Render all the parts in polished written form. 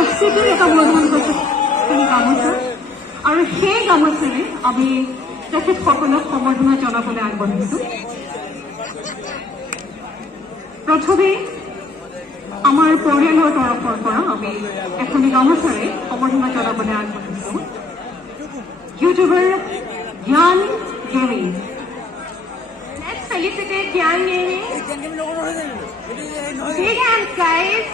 সংস্কৃতিৰ এটা বৰ্ণন কৰিছে গামোচা আৰু সেই গামোচাৰে আমি তেখেতসকলক সম্বৰ্ধনা জনাবলৈ আগবাঢ়িছোঁ। প্ৰথমে আমাৰ পৰিয়ালৰ তৰফৰ পৰা আমি এখনি গামোচাৰে সম্বৰ্ধনা জনাবলৈ আগবাঢ়িছোঁ ইউটিউবাৰ জ্ঞান গেমি। Let's felicitate Gyan Gemi. Big hands, guys.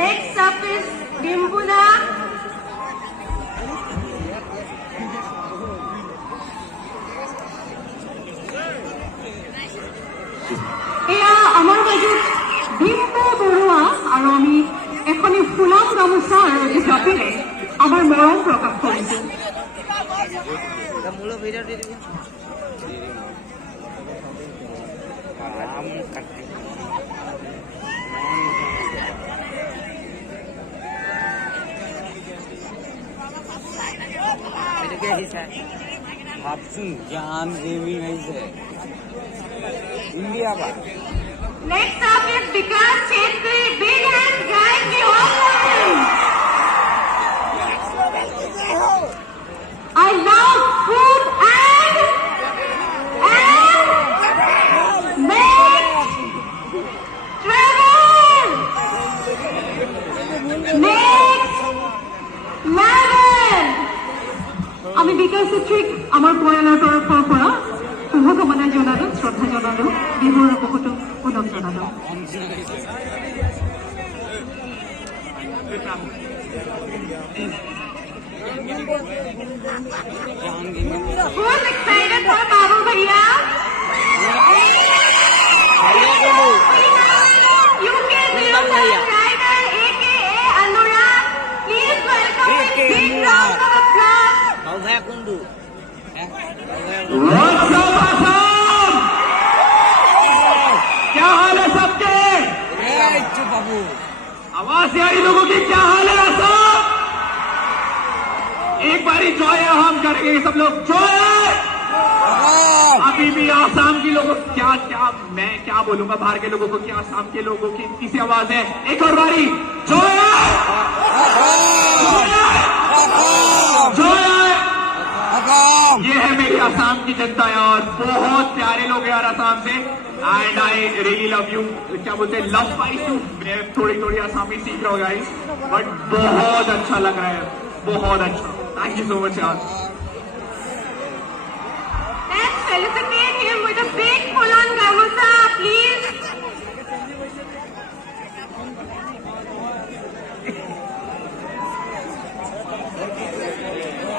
Next up is Dimpula. এয়া আমাৰ মাজত ডিম্পু বৰুৱা আৰু আমি এখনি ফুলাম গামোচা আৰু এটি জাপিৰে আমাৰ মৰম প্ৰকাশ কৰিছোঁ। ভাবছুন জ্ঞান গেমি হয়েছে ইন্ডিয়া বা। Next up is Vikas Chetri. Big hands, guys. We all love him. I love food and make travel. Next level. আমি বিকাশ চেত্ৰীক আমাৰ পৰিয়ালৰ তৰফৰ পৰা শুভকামনা জনালো, শ্ৰদ্ধা জনালো, বিহুৰ বহুতো ওলগ জনালো। Who's excited for Babu Bhaiya? UK Zero Rider aka Anurag. Please welcome with big round of applause. क्या हाल है सबके? बाबू आवाज से आ रही लोगों की क्या हाल है सब? एक बारी जॉय हम करेंगे सब लोग जॉय। अभी भी आसाम के लोगों क्या क्या मैं क्या बोलूंगा, बाहर के लोगों को क्या, आसाम के लोगों की किसी आवाज है। एक और बारी जॉय जॉय। ये है मेरी आसाम की जनता यार, बहुत प्यारे लोग हैं यार आसाम से। And I really love you, क्या बोलते हैं, लव वाइस यू। मैं थोड़ी थोड़ी आसामी सीख रहा हूँ गाइस, बट बहुत अच्छा लग रहा है, बहुत अच्छा। थैंक यू सो मच यार। Let's felicitate him with a big full-on gamusa, please.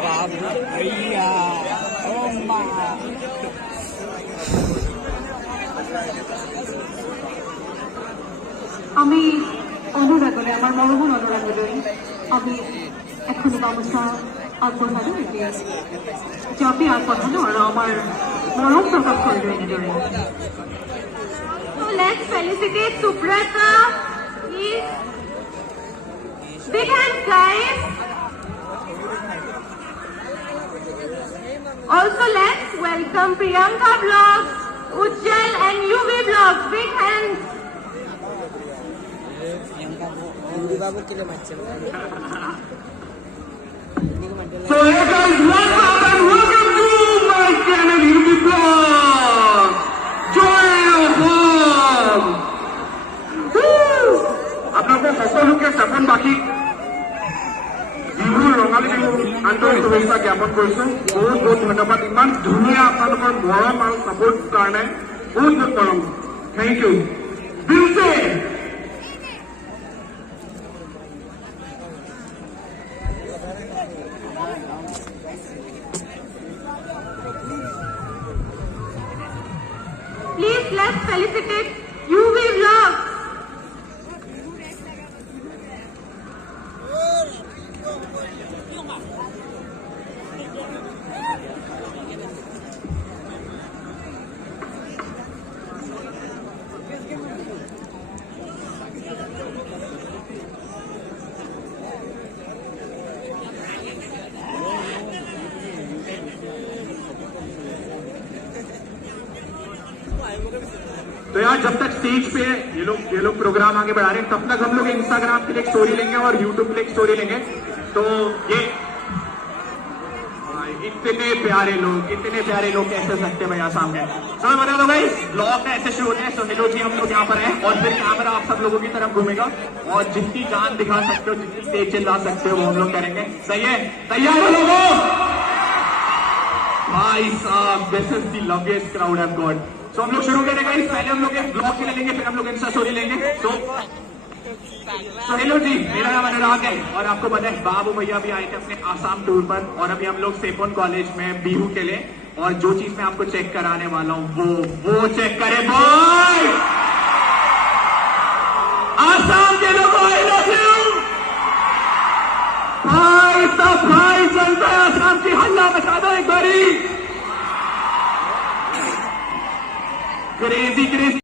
बाबू भैया ओ माँ আমি অনুৰাগলৈ, আমাৰ মৰমৰ অনুৰাগলৈ আমি এখনি গামোচা আগবঢ়ালোঁ, এতিয়া জাপি আগবঢ়ালোঁ আৰু আমাৰ মৰম প্ৰকাশ কৰিলোঁ এনেদৰে। So let's felicitate Subrata, please. Big hands, guys. Also, let's welcome Priyanka Vlogs, Ujjal and UV Vlogs. Big hands. Babu kilo मच्छर So hey guys, what's up and welcome to my channel UV Vlog. Join home. আপোনালোকৰ সকলোকে স্থাপন বাকী বিহুৰ ৰঙালী বিহু আন্তৰিক শুভেচ্ছা জ্ঞাপন কৰিছো। বহুত বহুত ধন্যবাদ, ইমান ধুনীয়া আপোনালোকৰ মৰম আৰু চাপোৰ্ট কাৰণে বহুত বহুত মৰম। Thank you. Beauty Please, let's felicitate UV Vlogs. तो यार जब तक स्टेज पे ये लोग प्रोग्राम आगे बढ़ा रहे हैं, तब तक हम लोग इंस्टाग्राम के लिए एक स्टोरी लेंगे और यूट्यूब के लिए एक स्टोरी लेंगे। तो ये इतने प्यारे लोग कैसे सकते हैं भैया सामने। तो मैं बता दो भाई, ब्लॉग का ऐसे शुरू होते हैं। सो हेलो जी, हम लोग यहाँ पर हैं और फिर कैमरा आप सब लोगों की तरफ घूमेगा और जितनी जान दिखा सकते हो, जितनी तेज चिल्ला सकते हो, वो हम लोग करेंगे। सही है? तैयार हो लोगों? भाई साहब, this is the loveliest crowd I have got. तो हम लोग शुरू करेंगे। पहले हम लोग एक ब्लॉग के लिए लेंगे, फिर हम लोग इंस्टा स्टोरी लेंगे। तो हेलो जी, मेरा नाम अनुराग है और आपको पता है बाबू भैया भी आए थे अपने आसाम टूर पर और अभी हम लोग सेपोन कॉलेज में बिहू के लिए। और जो चीज मैं आपको चेक कराने वाला हूँ वो चेक करे बॉय। आसाम के लोगों, आई लव यू भाई। सब भाई चलता है आसाम की, हल्ला मचा दो एक बारी। क्रेजी